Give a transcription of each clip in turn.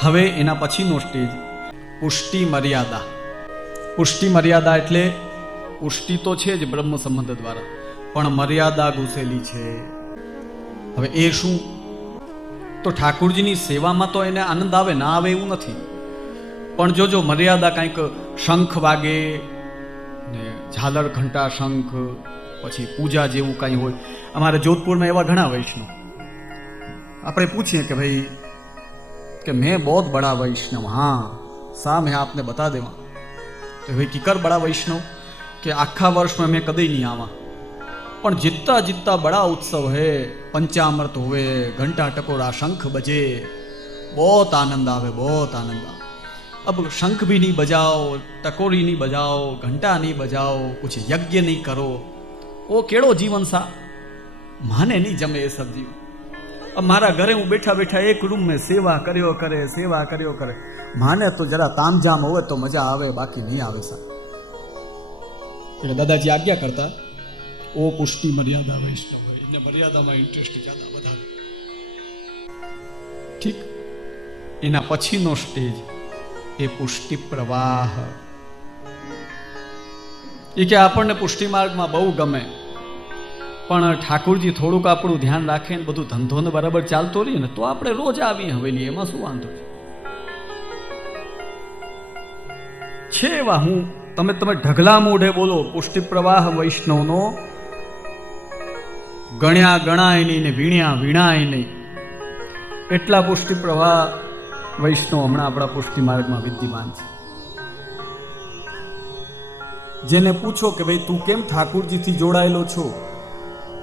હવે એના પછીનો સ્ટેજ પુષ્ટિ મર્યાદા. પુષ્ટિ મર્યાદા એટલે પુષ્ટિ તો છે જ બ્રહ્મ સંબંધ દ્વારા, પણ મર્યાદા ઘૂસેલી છે. હવે એ શું? તો ઠાકુરજીની સેવામાં તો એને આનંદ આવે, ના આવે એવું નથી, પણ જો મર્યાદા કંઈક શંખ વાગે ને ઝાલર ઘંટા શંખ, પછી પૂજા જેવું કંઈ હોય. અમારે જોધપુરમાં એવા ઘણા વૈષ્ણવ, આપણે પૂછીએ કે ભાઈ कि मैं बहुत बड़ा वैष्णव, हाँ सा मैं आपने बता देवा. तो भाई किकर बड़ा वैष्णव कि आखा वर्ष में मैं कदे नहीं आवा, पर जितना जितना बड़ा उत्सव है, पंचामृत हुए, घंटा टकोरा शंख बजे, बहुत आनंद आवे, बहुत आनंद आवे. अब शंख भी नहीं बजाओ, टकोरी नहीं बजाओ, घंटा नहीं बजाओ, कुछ यज्ञ नहीं करो, वो केड़ो जीवन सा? माने नहीं जमे ये सब जीवन. अब मारा घरे हूँ बैठा बैठा एक रूम में सेवा કર્યો કરે, સેવા કર્યો કરે. माने तो जरा तामझाम हो तो मजा आवे, बाकी नहीं आवे सा. એટલે દાદાજી આજ્ઞા કરતા, ઓ પુષ્ટિ મર્યાદા વૈષ્ણવ હોય, એને મર્યાદામાં ઇન્ટરેસ્ટ જ્યાદા વધારે. ઠીક. એના પછીનો સ્ટેજ એ પુષ્ટિ પ્રવાહ. એ કે આપણને પુષ્ટિ માર્ગમાં બહુ ગમે, પણ ઠાકુરજી થોડુંક આપણું ધ્યાન રાખે ને બધું ધંધોને બરાબર ચાલતો રહીએ ને તો આપણે રોજ આવીએ હવેલી, એમાં શું વાંધો છે? એવા હું તમે ઢગલા મોઢે બોલો પુષ્ટિ પ્રવાહ વૈષ્ણવનો ગણ્યા ગણાય નહીં ને વીણ્યા વીણાય નહીં, એટલા પુષ્ટિ પ્રવાહ વૈષ્ણવ હમણાં આપણા પુષ્ટિ માર્ગમાં વિદ્યમાન છે. જેને પૂછો કે ભાઈ તું કેમ ઠાકુરજીથી જોડાયેલો છો,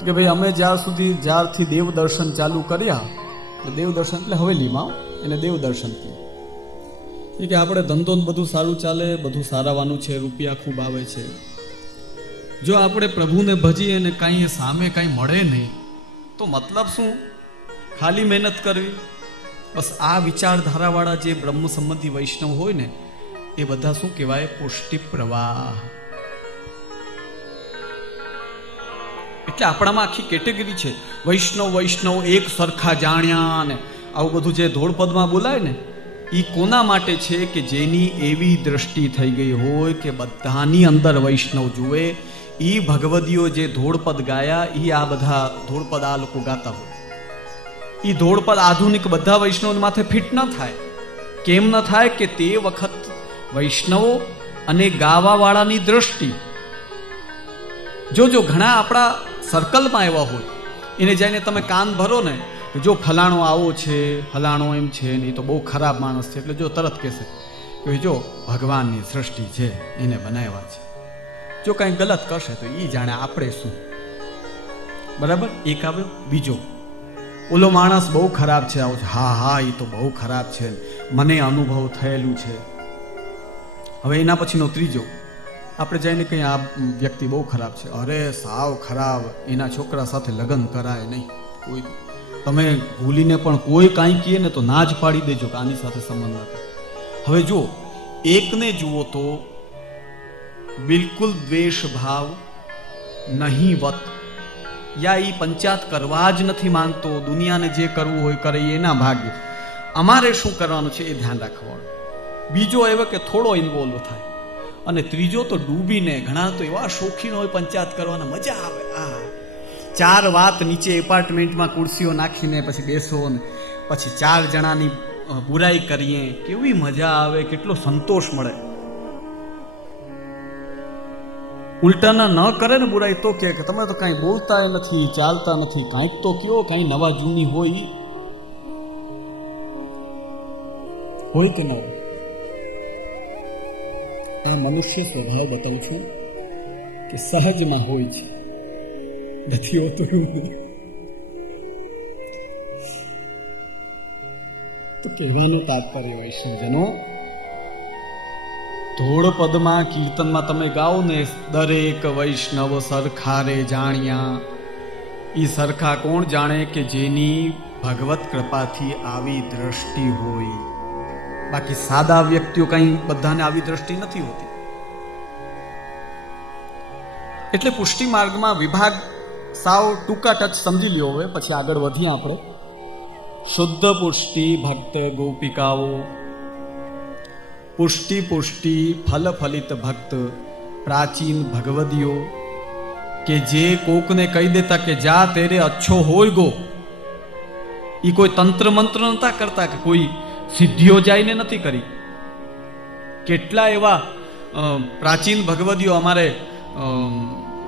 કે ભાઈ અમે જ્યારથી દેવ દર્શન ચાલુ કર્યા, દેવ દર્શન એટલે હવેલીમાં એને દેવ દર્શન કહે. એ કે આપણે ધંધો બધું સારું ચાલે, બધું સારાવાનું છે, રૂપિયા ખૂબ આવે છે. જો આપણે પ્રભુને ભજીએ ને કાંઈ સામે કાંઈ મળે નહીં તો મતલબ શું? ખાલી મહેનત કરવી. બસ આ વિચારધારાવાળા જે બ્રહ્મ સંબંધી વૈષ્ણવ હોય ને એ બધા શું કહેવાય? પુષ્ટિ પ્રવાહ. એટલે આપણામાં આખી કેટેગરી છે. વૈષ્ણવ એક સરખા જાણ્યા ને આવું બધું જે ધોળપદમાં બોલાય ને, એ કોના માટે છે? કે જેની એવી દ્રષ્ટિ થઈ ગઈ હોય કે બધાની અંદર વૈષ્ણવ જુએ. એ ભગવદીઓ જે ધોળપદ ગાયા, એ આ બધા ધોળપદ આ લોકો ગાતા હોય. એ ધોળપદ આધુનિક બધા વૈષ્ણવ માથે ફિટ ન થાય. કેમ ન થાય? કે તે વખત વૈષ્ણવો અને ગાવાવાળાની દ્રષ્ટિ. જો ઘણા આપણા સર્કલમાં એવા હોય, એને જઈને તમે કાન ભરો ને, જો ફલાણો આવો છે, ફલાણો એમ છે ને, એ તો બહુ ખરાબ માણસ છે, એટલે જો તરત કહેશે કે જો ભગવાનની સૃષ્ટિ છે, એને બનાવ્યા છે. જો કંઈ ગલત કરશે તો એ જાણે આપણે શું. બરાબર? એક આવ્યો. બીજો, ઓલો માણસ બહુ ખરાબ છે, આવો છે. હા એ તો બહુ ખરાબ છે, મને અનુભવ થયેલું છે. હવે એના પછીનો ત્રીજો, આપણે જઈને કંઈ આ વ્યક્તિ બહુ ખરાબ છે, અરે સાવ ખરાબ, એના છોકરા સાથે લગ્ન કરાય નહીં. કોઈ તમે ભૂલીને પણ કોઈ કાંઈ કહે ને તો ના જ પાડી દેજો કે આની સાથે સંબંધ નથી. હવે જો એકને જુઓ તો બિલકુલ દ્વેષ ભાવ નહીવત, યા એ પંચાયત કરવા જ નથી માંગતો, દુનિયાને જે કરવું હોય કરે, એના ભાગ્ય. અમારે શું કરવાનું છે એ ધ્યાન રાખવાનું. બીજો એવો કે થોડો ઇન્વોલ્વ થાય. અને ત્રીજો તો ડૂબીને, ઘણા તો એવા શોખીન હોય પંચાયત કરવાના, મજા આવે. ચાર વાત નીચે એપાર્ટમેન્ટમાં ખુરશીઓ નાખીને પછી બેસો ને પછી 4 જણાની બુરાઈ કરીએ, કેવી મજા આવે, કેટલો સંતોષ મળે. ઉલટાના ન કરે ને બુરાઈ તો કે તમે તો કાંઈ બોલતા નથી, ચાલતા નથી, કાંઈક તો કયો, કાંઈ નવા જૂની હોય કે ન હોય. આ મનુષ્ય સ્વભાવ બતાવું છું કે સહજમાં હોય છે, નથી હોતું એવું. તો કહેવાનું તાત્પર્ય વૈષ્ણવજનો, ધોળપદમાં કીર્તનમાં તમે ગાઓ ને, દરેક વૈષ્ણવ સરખારે જાણ્યા. એ સરખા કોણ જાણે? કે જેની ભગવત કૃપાથી આવી દ્રષ્ટિ હોય. બાકી સાદા વ્યક્તિઓ કઈ બધાને આવી દ્રષ્ટિ નથી હોતી. એટલે પુષ્ટિ માર્ગમાં વિભાગ સાવ ટૂંકા ટચ સમજી લ્યો. હવે પછી આગળ વધીએ આપણે. શુદ્ધ પુષ્ટિ ભક્ત ગોપિકાઓ, પુષ્ટિ પુષ્ટિ ફલ ફલિત ભક્ત પ્રાચીન ભગવદીઓ, કે જે કોકને કહી દેતા કે જા તેરે અચ્છો હોય ગો. એ કોઈ તંત્ર મંત્ર નતા કરતા કે કોઈ સિદ્ધિઓ જઈને નથી કરી. કેટલા એવા પ્રાચીન ભગવદીઓ અમારે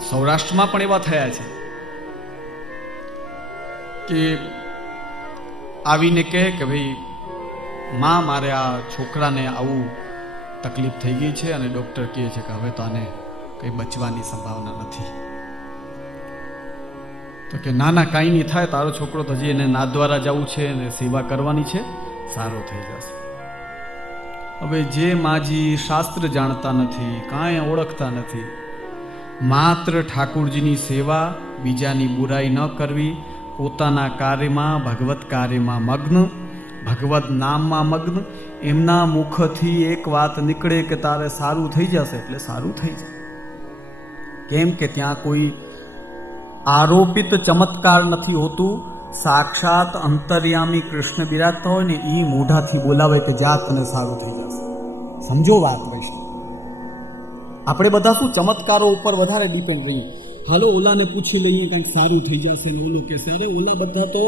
સૌરાષ્ટ્રમાં પણ એવા થયા છે કે આવીને કહે કે ભાઈ માં મારે આ છોકરાને આવું તકલીફ થઈ ગઈ છે અને ડૉક્ટર કહે છે કે હવે તો આને કંઈ બચવાની સંભાવના નથી. તો કે ના ના કાંઈ નહીં થાય, તારો છોકરો તો હજી એને નાદદ્વારા જવું છે અને સેવા કરવાની છે, સારો થઈ જશે. હવે જે માજી શાસ્ત્ર જાણતા નથી, કાંઈ ઓળખતા નથી, માત્ર ઠાકુરજીની સેવા, બીજાની બુરાઈ ન કરવી, પોતાના કાર્યમાં ભગવત કાર્યમાં મગ્ન, ભગવત નામમાં મગ્ન, એમના મુખથી એક વાત નીકળે કે તારે સારું થઈ જશે એટલે સારું થઈ જાય. કેમ કે ત્યાં કોઈ આરોપિત ચમત્કાર નથી હોતું. સાક્ષાત અંતર્યામી કૃષ્ણ બિરાજતા હોય ને એ મોઢાથી બોલાવે કે જા તને સારું થઈ જશે. સમજો વાત વૈષ્ણવ. આપણે બધા શું ચમત્કારો ઉપર વધારે ડિપેન્ડ રહીએ. હાલો ઓલાને પૂછી લઈએ કંઈક સારું થઈ જશે ને ઓલો કે અરે ઓલા બધા તો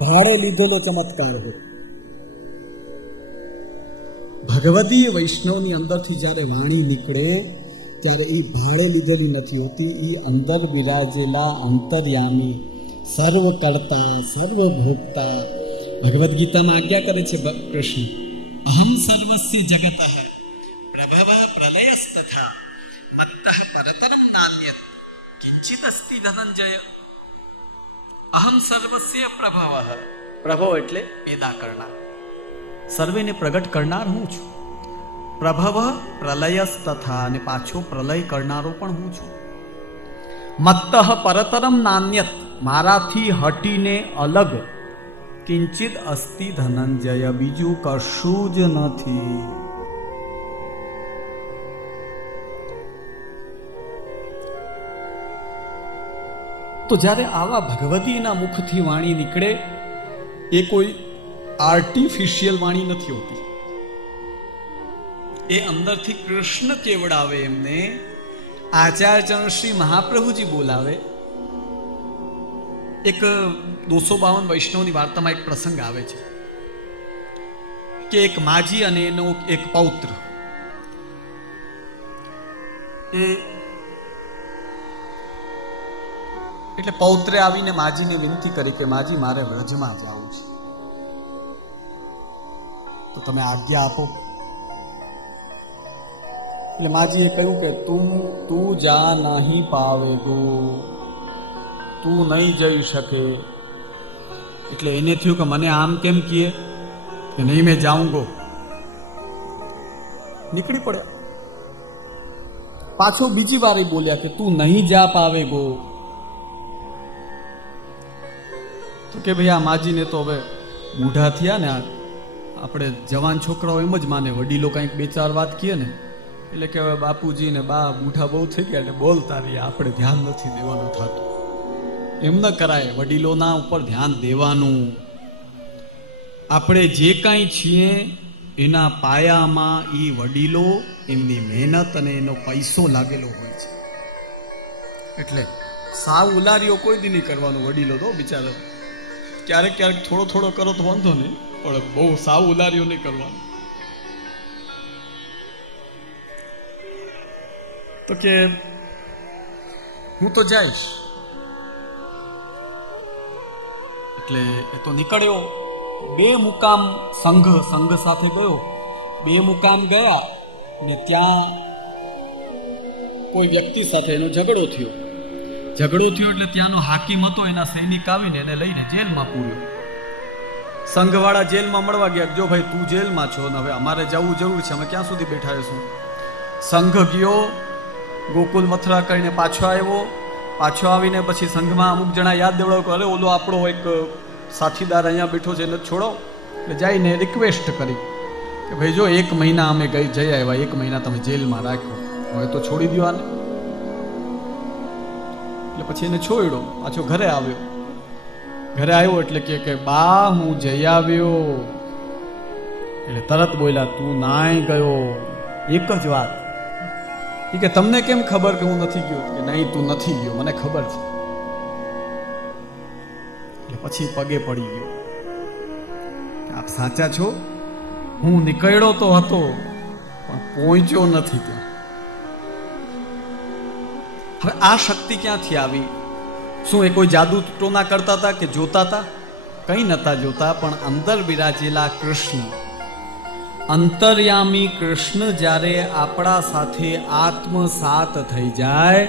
ભાડે લીધેલો ચમત્કાર હોય. ભગવતી વૈષ્ણવની અંદરથી જ્યારે વાણી નીકળે ત્યારે એ ભાડે લીધેલી નથી હોતી. એ અંદર બિરાજેલા અંતર્યામી, સર્વ કરતા, સર્વ ભોગતા. ભગવદ્ ગીતામાં આજ્ઞા કરે છે કૃષ્ણ, અહમ સર્વસ્ય જગતઃ પ્રભવ પ્રલયસ્તથા મત્તઃ પરતરમ નાન્યત કિંચિત અસ્તિ ધનંજય. અહમ સર્વસ્ય પ્રભવ. પ્રભવ એટલે પેદા કરનાર, સર્વેને પ્રગટ કરનાર હું છું. પ્રભવ પ્રલયસ્તથા, અને પાછો પ્રલય કરનારો પણ હું છું. મત્તઃ પરતરમ નાન્યત, મારાથી હટીને અલગ, કિંચિત અસ્તિ ધનંજય, બીજું કશું જ નથી. તો જ્યારે આવા ભગવતીના મુખથી વાણી નીકળે એ કોઈ આર્ટિફિશિયલ વાણી નથી હોતી. એ અંદરથી કૃષ્ણ કેવડાવે એમને. આચાર્ય શ્રી મહાપ્રભુજી બોલાવે. એક 252 વૈષ્ણવની વાર્તામાં એક પ્રસંગ આવે છે કે એક માજી અને એનો એક પૌત્ર, એટલે પૌત્રે આવીને માજીને વિનંતી કરી કે માજી મારે વ્રજમાં જવું છે, તો તમે આજ્ઞા આપો. એટલે માજીએ કહ્યું કે તું જા નહીં પાવે ગો, તું નહીં જઈ શકે. એટલે એને થયું કે મને આમ કેમ કહે કે નહીં મેં જાઉં ગો. નીકળી પડ્યા. પાછો બીજી વાર બોલ્યા કે તું નહીં જા પાવે ગો. તો કે ભાઈ આ માજીને તો હવે બૂઢા થયા ને, આપણે જવાન છોકરાઓ એમ જ માને, વડીલો કંઈક બે ચાર વાત કહે ને એટલે કે હવે બાપુજી ને બા બૂઢા બહુ થઈ ગયા એટલે બોલતા રહીએ, આપણે ધ્યાન નથી દેવાનું થતું. એમ ન કરાય, વડીલોના ઉપર ધ્યાન દેવાનું. આપણે જે કાંઈ છીએ એના પાયામાં એ વડીલો, એમની મહેનત અને એનો પૈસો લાગેલો હોય છે. એટલે સાવ ઉલારીઓ કોઈ દી નહીં કરવાનું. વડીલો તો બિચારા ક્યારેક ક્યારેક થોડો થોડો કરો તો વાંધો નહીં, પણ બહુ સાવ ઉલારીઓ નહીં કરવાનું. તો કે હું તો જઈશ. એટલે એ તો નીકળ્યો. 2 મુકામ સંઘ સાથે ગયો. 2 મુકામ ગયા ને ત્યાં કોઈ વ્યક્તિ સાથે એનો ઝઘડો થયો. એટલે ત્યાંનો હાકીમ હતો, એના સૈનિક આવીને એને લઈને જેલમાં પૂર્યો. સંઘવાળા જેલમાં મળવા ગયા, જો ભાઈ તું જેલમાં છો ને હવે અમારે જવું જરૂર છે, અમે ક્યાં સુધી બેઠા રહીશું. સંઘ ગયો, ગોકુલ મથુરા કરીને પાછો આવ્યો. પાછો આવીને પછી સંઘમાં અમુક જણા યાદ દેવડાવ કરે ઓલો આપણો એક સાથીદાર અહીંયા બેઠો છે એને છોડો. એટલે જઈને રિક્વેસ્ટ કરી કે ભાઈ જો 1 મહિના અમે જઈ આવ્યા, 1 મહિના તમે જેલમાં રાખ્યો, હવે તો છોડી દો આને. એટલે પછી એને છોડ્યો, પાછો ઘરે આવ્યો. ઘરે આવ્યો એટલે કે બા હું જઈ આવ્યો. એટલે તરત બોલ્યા તું નાય ગયો. એક જ વાત કે તમને કેમ ખબર કે હું નથી ગયો? કે નહીં તું નથી ગયો, મને ખબર છે. એટલે પછી પગે પડી ગયો કે આપ સાચા છો, હું નીકળ્યો તો હતો પણ પહોંચ્યો નથી ત્યાં. હવે આ શક્તિ ક્યાંથી આવી? શું એ કોઈ જાદુ ટોના કરતા હતા કે જોતા હતા? કંઈ નતા જોતા, પણ અંદર બિરાજેલા કૃષ્ણ, અંતર્યામી કૃષ્ણ જ્યારે આપણા સાથે આત્મસાત થઈ જાય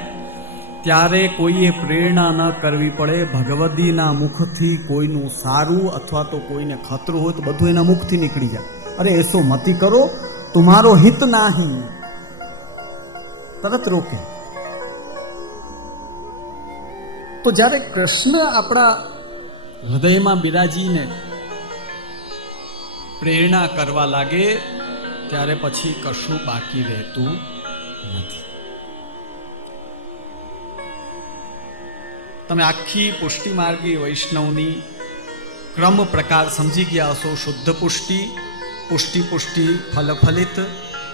ત્યારે કોઈએ પ્રેરણા ન કરવી પડે. ભગવદીના મુખથી કોઈનું સારું અથવા તો કોઈને ખતરો હોય તો બધું એના મુખથી નીકળી જાય. અરે એસો મતી કરો, તુમારો હિત નહીં, તરત રોકે. તો જ્યારે કૃષ્ણ આપણા હૃદયમાં બિરાજીને પ્રેરણા કરવા લાગે ત્યારે પછી કશું બાકી રહેતું નથી. તમે આખી પુષ્ટિ માર્ગી વૈષ્ણવની ક્રમ પ્રકાર સમજી ગયા હશો. શુદ્ધ પુષ્ટિ, પુષ્ટિ પુષ્ટિ ફલ ફલિત,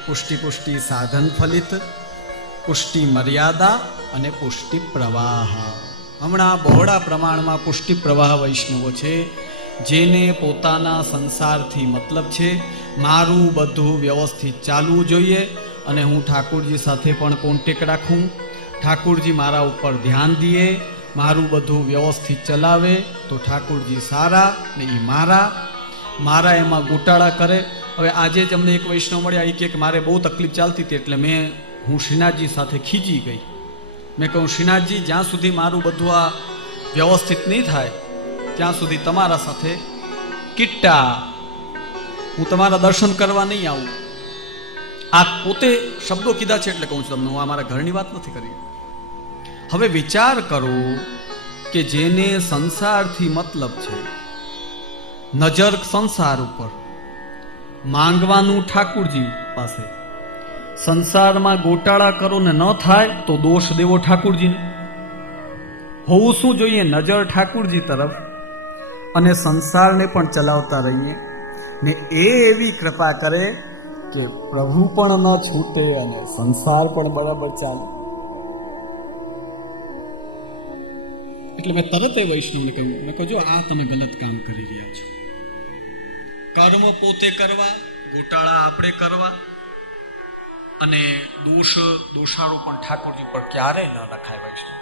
પુષ્ટિ પુષ્ટિ સાધન ફલિત, પુષ્ટિ મર્યાદા અને પુષ્ટિ પ્રવાહ. હમણાં બહોળા પ્રમાણમાં પુષ્ટિ પ્રવાહ વૈષ્ણવો છે જેને પોતાના સંસારથી મતલબ છે. મારું બધું વ્યવસ્થિત ચાલવું જોઈએ અને હું ઠાકોરજી સાથે પણ કોન્ટેક્ટ રાખું, ઠાકોરજી મારા ઉપર ધ્યાન દે, મારું બધું વ્યવસ્થિત ચલાવે તો ઠાકોરજી સારા ને એ મારા એમાં ગોટાળા કરે. હવે આજે જ અમને એક વૈષ્ણવ મળ્યા, એ કે મારે બહુ તકલીફ ચાલતી હતી એટલે હું શ્રીનાથજી સાથે ખીજી ગઈ. મેં કહું શ્રીનાથજી, જ્યાં સુધી મારું બધું આ વ્યવસ્થિત નહીં થાય ત્યાં સુધી તમારા સાથે કિટ્ટા, હું તમારા દર્શન કરવા નહીં આવું. આ પોતે શબ્દો કીધા છે એટલે કહું છું તમને, હું અમારા ઘરની વાત નથી કરી. હવે વિચાર કરો કે જેને સંસારથી મતલબ છે, નજર સંસાર ઉપર, માંગવાનું ઠાકુરજી પાસે, સંસારમાં ગોટાળા કરો ને ન થાય તો દોષ દેવો ઠાકુરજીને. હોવું શું જોઈએ? નજર ઠાકુરજી તરફ અને સંસારને પણ ચલાવતા રહીએ ને એવી કૃપા કરે કે પ્રભુ પણ ન છૂટે અને સંસાર પણ બરાબર ચાલે. એટલે મેં તરત એ વૈષ્ણવને કહ્યું, મેં કહ્યું જો આ તમે ગલત કામ કરી રહ્યા છો. કર્મ પોતે કરવા, ગોટાળા આપણે કરવા અને દોષાળું પણ ઠાકોરજી પર ક્યારેય ન રખાય વૈષ્ણવ.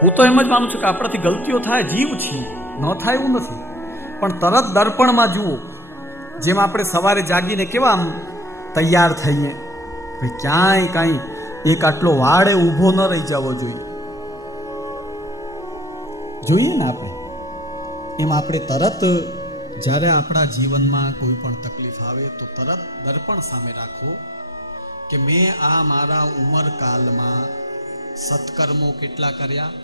હું તો એમ જ માનું છું કે આપણાથી ગલતીઓ થાય, જીવ છીએ, ન થાય એવું નથી, પણ તરત દર્પણમાં જુઓ. જેમ આપણે સવારે જાગીને કેવા આમ તૈયાર થઈએ, ભાઈ ક્યાંય કાંઈ એક આટલો વાળે ઊભો ન રહી જવો જોઈએ ને આપણે. એમ આપણે તરત જ્યારે આપણા જીવનમાં કોઈ પણ તકલીફ આવે તો તરત દર્પણ સામે રાખો કે મેં આ મારા ઉંમરકાલમાં સત્કર્મો કેટલા કર્યા,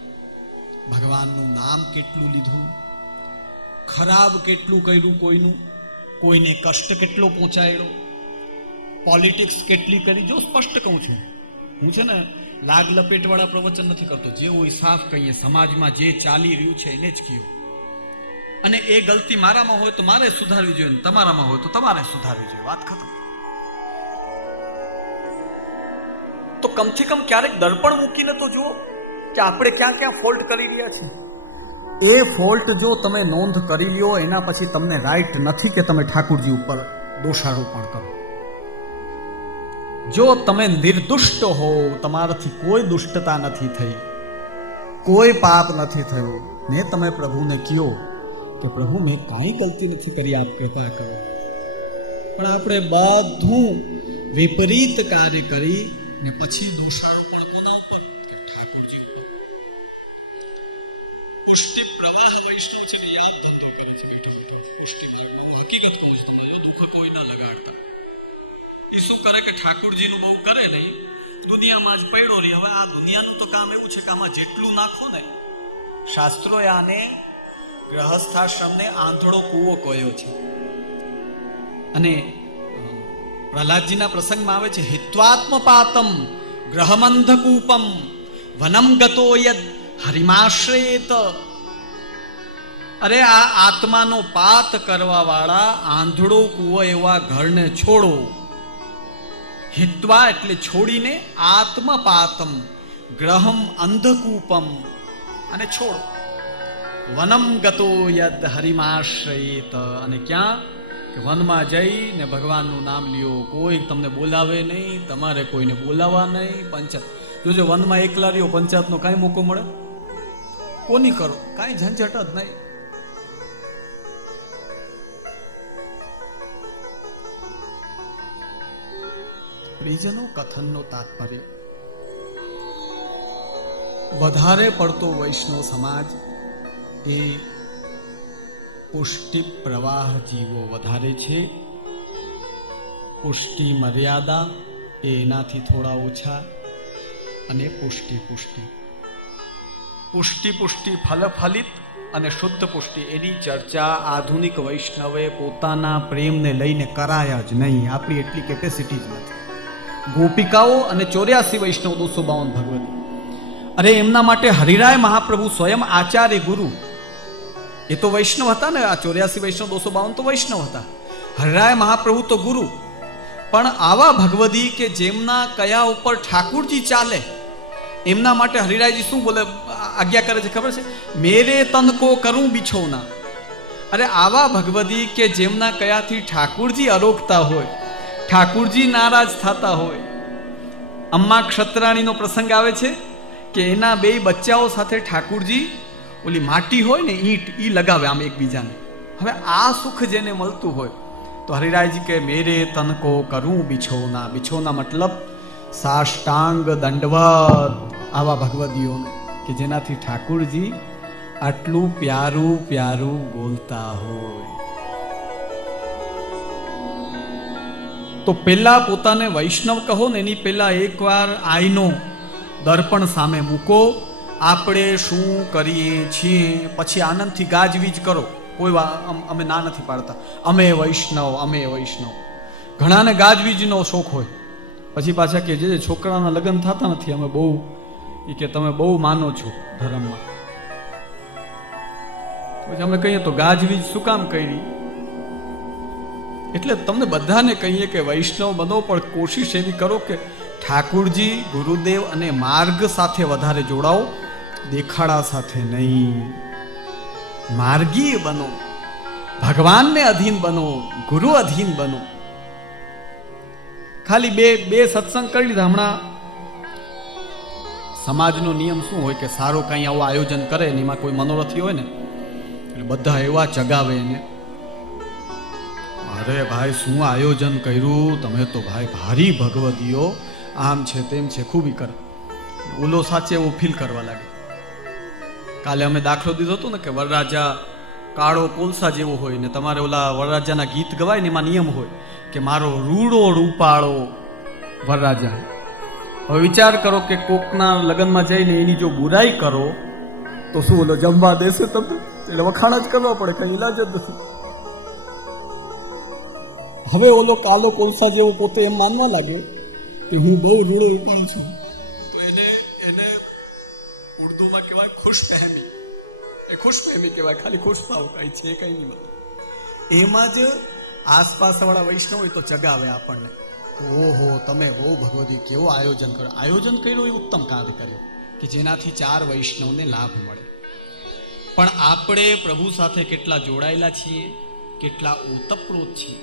ભગવાનનું નામ કેટલું લીધું, ખરાબ કેટલું કર્યું કોઈનું, કોઈને કષ્ટ કેટલો પહોંચાડ્યો, પોલિટિક્સ કેટલી કરી. જો સ્પષ્ટ કહું છું, હું છે ને લાગ લપેટવાળા પ્રવચન નથી કરતો, જે હોય સાફ કહીએ. સમાજમાં જે ચાલી રહ્યું છે એને જ કહ્યું, અને એ ગલતી મારામાં હોય તો મારે સુધારવી જોઈએ, તમારામાં હોય તો તમારે સુધારવી જોઈએ. વાત ખતમ. તો કમથી કમ ક્યારેક દર્પણ મૂકીને તો જુઓ કે આપણે ક્યાં ક્યાં ફોલ્ટ કરી રહ્યા છીએ. એ ફોલ્ટ જો તમે નોંધ કરી લ્યો, એના પછી તમને રાઈટ નથી કે તમે ઠાકુરજી ઉપર દોષારોપણ કરો. જો તમે નિર્દુષ્ટ હો, તમારાથી કોઈ દુષ્ટતા નથી થઈ, કોઈ પાપ નથી થયું ને તમે પ્રભુને કહો કે પ્રભુ મેં કાંઈ ગલતી નથી કરી, આપ કૃપા કરો, પણ આપણે બધું વિપરીત કાર્ય કરી ને પછી દોષારોપણ કોના ઉપર? ઠાકોરજી ઉપર. પુષ્ટિ પ્રવાહ વૈષ્ણવ છે ને યાદ ધંધો કરે છે બેઠા બેઠા પુષ્ટિ માર્ગમાં. હું હકીકત કહું છું તમને, દુઃખ કોઈ ના લગાડતા. એ શું કરે કે ઠાકોરજીનું બહુ કરે નહીં, દુનિયામાં જ પડ્યો રહી. હવે આ દુનિયાનું તો કામ એવું છે કે આમાં જેટલું નાખો ને, શાસ્ત્રોએ આને ગ્રહસ્થાશ્રમને આંધળો કૂવો કહ્યો છે. અને પ્રહલાદજીના પ્રસંગમાં આવે છે, હિત્વાત્મપાતમ ગ્રહમંધકૂપમ વનમ ગતો યદ હરિમાશ્રયેત અરે આ આત્માનો પાત કરવા વાળા આંધળો કૂવો એવા ઘરને છોડો. હિત્વા એટલે છોડીને, આત્મપાતમ ગ્રહમ અંધકૂપમ અને છોડો. વનમ ગતો યદ હરિમાશ્રયેત, અને ક્યાં કે વનમાં જઈને ભગવાનનું નામ લ્યો. કોઈ તમને બોલાવે નહીં, તમારે કોઈને બોલાવવા નહીં. પંચાયત જોજો, વનમાં એકલા રહ્યો, પંચાયતનો કાંઈ મોકો મળે? કોની કરો? કાંઈ ઝંઝટ જ નહીં. પ્રિયજનો, કથનનો તાત્પર્ય, વધારે પડતો વૈષ્ણવ સમાજ એ પુષ્ટિ પ્રવાહ જીવો વધારે છે. પુષ્ટિ મર્યાદા એ એનાથી થોડા ઓછા, અને પુષ્ટિ ફલ ફલિત અને શુદ્ધ પુષ્ટિ, એની ચર્ચા આધુનિક વૈષ્ણવે પોતાના પ્રેમને લઈને કરાયા જ નહીં. આપણી એટલી કેપેસિટી જ નથી. ગોપિકાઓ અને 84 વૈષ્ણવ 252 ભગવતી, અરે એમના માટે હરિરાય મહાપ્રભુ સ્વયં આચાર્ય ગુરુ. એ તો વૈષ્ણવ હતા ને, આ 84 વૈષ્ણવ 252 તો વૈષ્ણવ હતા. હરિરાય મહાપ્રભુ તો ગુરુ. પણ આવા ભગવદી કે જેમના કયા ઉપર ઠાકુરજી ચાલે, એમના માટે હરિરાયજી શું બોલે, આજ્ઞા કરે છે ખબર છે? મેરે તન કો કરું બિછોના. અરે આવા ભગવદી કે જેમના કયાથી ઠાકુરજી અરોગતા હોય, ઠાકુરજી નારાજ થતા હોય. અમ્મા ક્ષત્રાણીનો પ્રસંગ આવે છે કે એના 2 બચ્ચાઓ સાથે ઠાકુરજી ઓલી માટી હોય ને, ઈંટ, ઈ લગાવે આમ એકબીજાને. હવે આ સુખ જેને મળતું હોય, તો હરિરાયજી કહે મેરે તન કો કરું બિછોના. બિછોના મતલબ સાષ્ટાંગ દંડવત. આવા ભગવદીઓને કે જેનાથી ઠાકુરજી આટલું પ્યારું પ્યારું બોલતા હોય. તો પેલા પોતાને વૈષ્ણવ કહો ને, એની પેલા એકવાર આઈનો દર્પણ સામે મૂકો. આપણે શું કરીએ છીએ, પછી આનંદથી ગાજવીજ કરો. કોઈ અમે ના નથી પાડતા, અમે વૈષ્ણવ. ઘણાને ગાજવીજનો શોખ હોય, પછી પાછા કે જે છોકરાના લગ્ન થતા નથી, અમે બહુ, એ કે તમે બહુ માનો છો ધર્મમાં. પછી અમે કહીએ તો ગાજવીજ શું કામ કરી? એટલે તમને બધાને કહીએ કે વૈષ્ણવ બનો, પણ કોશિશ એવી કરો કે ઠાકુરજી, ગુરુદેવ અને માર્ગ સાથે વધારે જોડાઓ, દેખાડા સાથે નહીં. માર્ગીય બનો, ભગવાનને અધીન બનો, ગુરુ અધીન બનો. ખાલી બે સત્સંગ કરી લીધા. હમણાં સમાજનો નિયમ શું હોય કે સારો કઈ આવું આયોજન કરે ને, એમાં કોઈ મનોરથી હોય ને, એટલે બધા એવા ચગાવે એને, અરે ભાઈ શું આયોજન કર્યું તમે તો, ભાઈ ભારી ભગવદીઓ, આમ છે તેમ છે, ખૂબી કરે. ઓલો સાચે એવો ફીલ કરવા લાગે. કાલે અમે દાખલો દીધો હતો ને કે વરરાજા કાળો કોલસા જેવો હોય ને, તમારે ઓલા વરરાજાના ગીત ગવાય ને, એમાં નિયમ હોય કે મારો રૂડો રૂપાળો વરરાજા. હવે વિચાર કરો કે કોકના લગ્નમાં જઈને એની જો બુરાઈ કરો તો શું ઓલો જમવા દેશે તમને? એટલે વખાણ જ કરવા પડે, કઈ ઈલાજ જ નથી. હવે ઓલો કાલો કોલસા જેવો પોતે એમ માનવા લાગે કે હું બહુ રૂડો રૂપાળો છું, તો એને ઉર્દુમાં કહેવાય ખુશફહેમી. એ ખુશફહેમી કહેવાય, ખાલી ખુશ થાવ, કઈ છે કઈ નહીં. એમાં જ આસપાસ વાળા વૈષ્ણવ હોય તો ચગાવે આપણને, ઓહો તમે બહુ ભગવદી કેવો આયોજન કર્યો. આયોજન કર્યું એ ઉત્તમ કાર્ય કર્યું કે જેનાથી 4 વૈષ્ણવને લાભ મળે. પણ આપણે પ્રભુ સાથે કેટલા જોડાયેલા છીએ, કેટલા ઓતપ્રોત છીએ,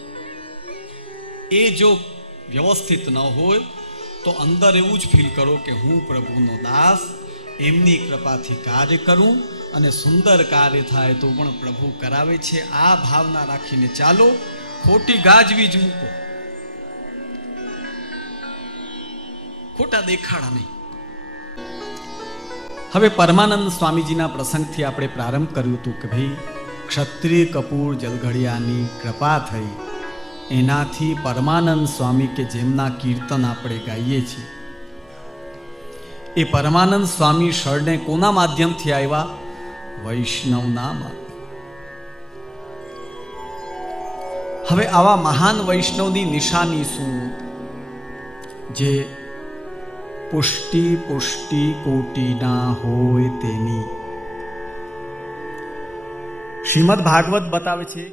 એ જો વ્યવસ્થિત ન હોય તો અંદર એવું જ ફીલ કરો કે હું પ્રભુનો દાસ, એમની કૃપાથી કાર્ય કરું અને સુંદર કાર્ય થાય તો પણ પ્રભુ કરાવે છે. આ ભાવના રાખીને ચાલો, ખોટી ગાજવીજ મૂકો, ખોટા દેખાડા નહીં. હવે પરમાનંદ સ્વામીજીના પ્રસંગથી આપણે પ્રારંભ કર્યું હતું કે ભાઈ ક્ષત્રિય કપૂર જલઘડિયાની કૃપા થઈ, એનાથી પરમાનંદ સ્વામી કે જેમના કીર્તન આપણે ગાઈએ છીએ, એ પરમાનંદ સ્વામી શરણે કોના માધ્યમથી આવ્યા? વૈષ્ણવના માધ્યમ. હવે આવા મહાન વૈષ્ણવની નિશાની શું? જે પુષ્ટિ કોટીના હોય તેની. શ્રીમદ ભાગવત બતાવે છે